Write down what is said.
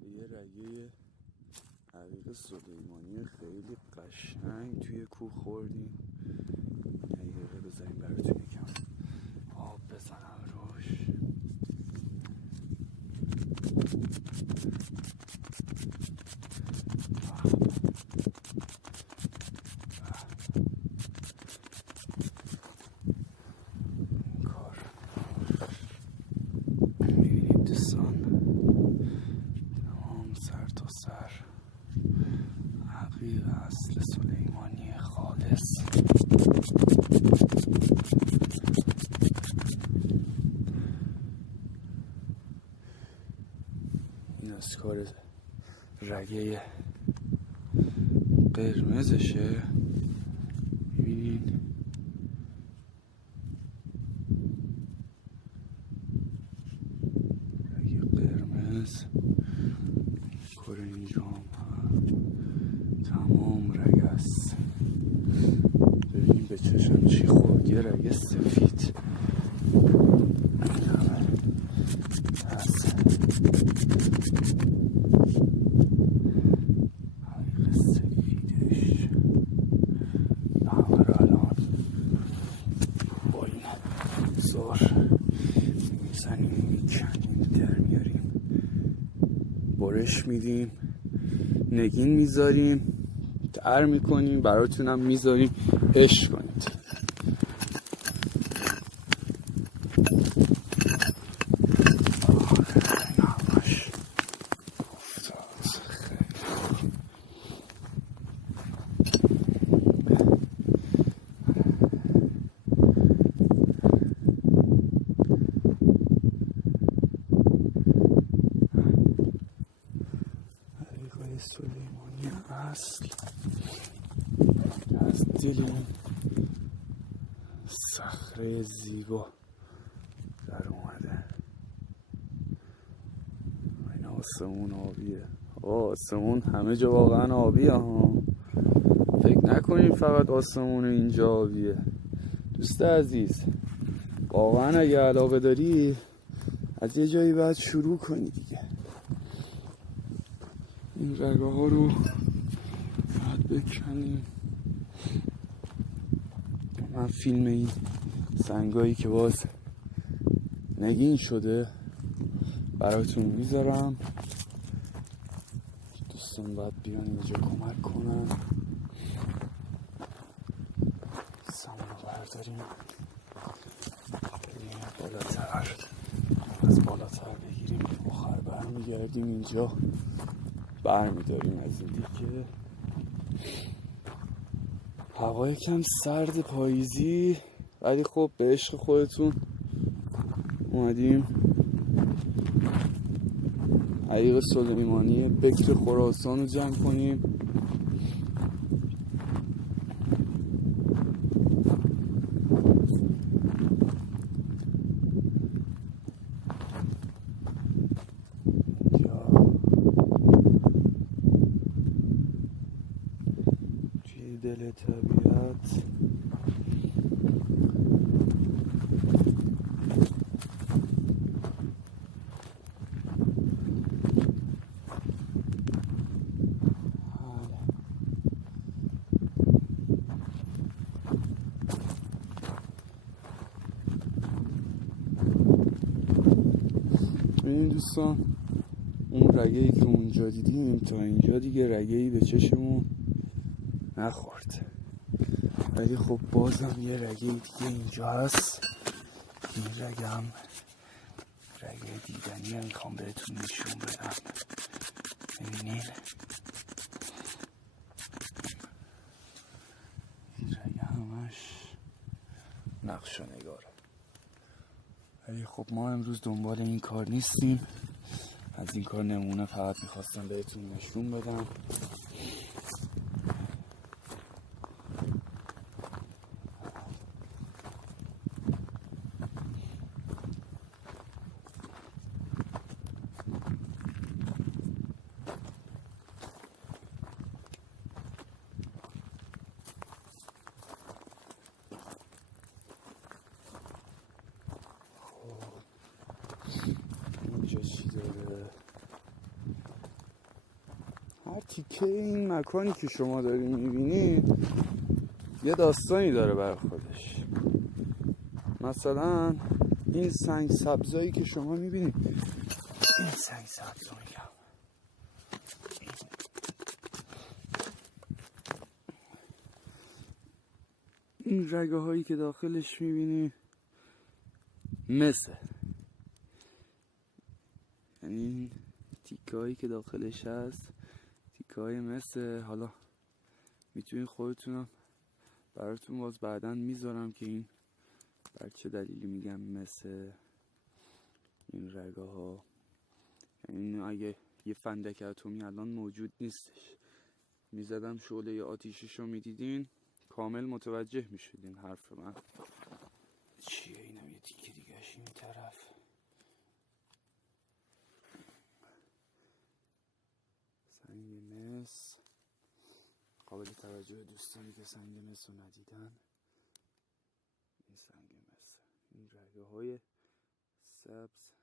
یه رگه عقیق سلیمانی خیلی قشنگ توی کوه خوردیم. یه دقیقه بذاریم براتون یکم آب بزنم روش. میبینید دوستان تمام سر تا سر عقیق اصل سلیمانی خالص. این از کار رگه قرمزشه. میبینین رگه قرمز کار اینجا تمام رگ است. ببین به چشم چی خورد. یه رگه سفید هست. حقیق سفیدش همه رو الان با این زار میزنیم میکنیم در میاریم برش میدیم نگین میذاریم در میکنیم براتونم میذاریم عشق کنید. سلیمانی اصل از دل این صخره زیبا در اومده. این آسمون آبیه. آسمون همه جا واقعا آبیه ها. فکر نکنین فقط آسمون اینجا آبیه. دوست عزیز واقعا اگه علاقه داری از یه جایی باید شروع کنی دیگه. این رگه ها رو باید بکنیم. من فیلم این سنگایی که باز نگین شده براتون میذارم. دوستان باید بیان اینجا کمک کنن. سمون رو برداریم بریم بالاتر. از بالاتر بگیریم آخر برمیگردیم اینجا برمیداریم از این دیگه. هوا یکم سرد پاییزی ولی خب به عشق خودتون اومدیم عقیق سلیمانی بکر خراسان رو جمع کنیم. توی دل طبیعت ببینید دوستان اون رگه‌ای که اونجا دیدیم تا اینجا دیگه رگه‌ای به چشمون نخورد ولی خب بازم یه رگه دیگه اینجا هست. این رگه هم رگه دیدنیه. میخوام بهتون نشون بدم. ببینین این رگه همش نقش و نگاره. ولی خب ما امروز دنبال این کار نیستیم. از این کار نمونه فقط میخواستم بهتون نشون بدم. اینجا چی داره؟ تیکه این مکانی که شما داری میبینی یه داستانی داره برای خودش. مثلا این سنگ سبزایی که شما میبینید، این سنگ سبزا میگم، این رگه هایی که داخلش میبینی مسه، یعنی این تیکه هایی که داخلش هست تیکه های مسه. حالا میتونین خودتونم براتون باز بعداً میذارم که این بر چه دلیلی میگم مسه این رگه ها. یعنی اگه یه فندک اتمی الان موجود نیستش میزدم شعله آتیشش رو میدیدین کامل متوجه میشدین حرف من چیه. اینم یه تیکه دیگهش این طرف، سنگ مس. قابل توجه دوستانی که سنگ مس رو ندیدن، این سنگ مس، این رگه های سبز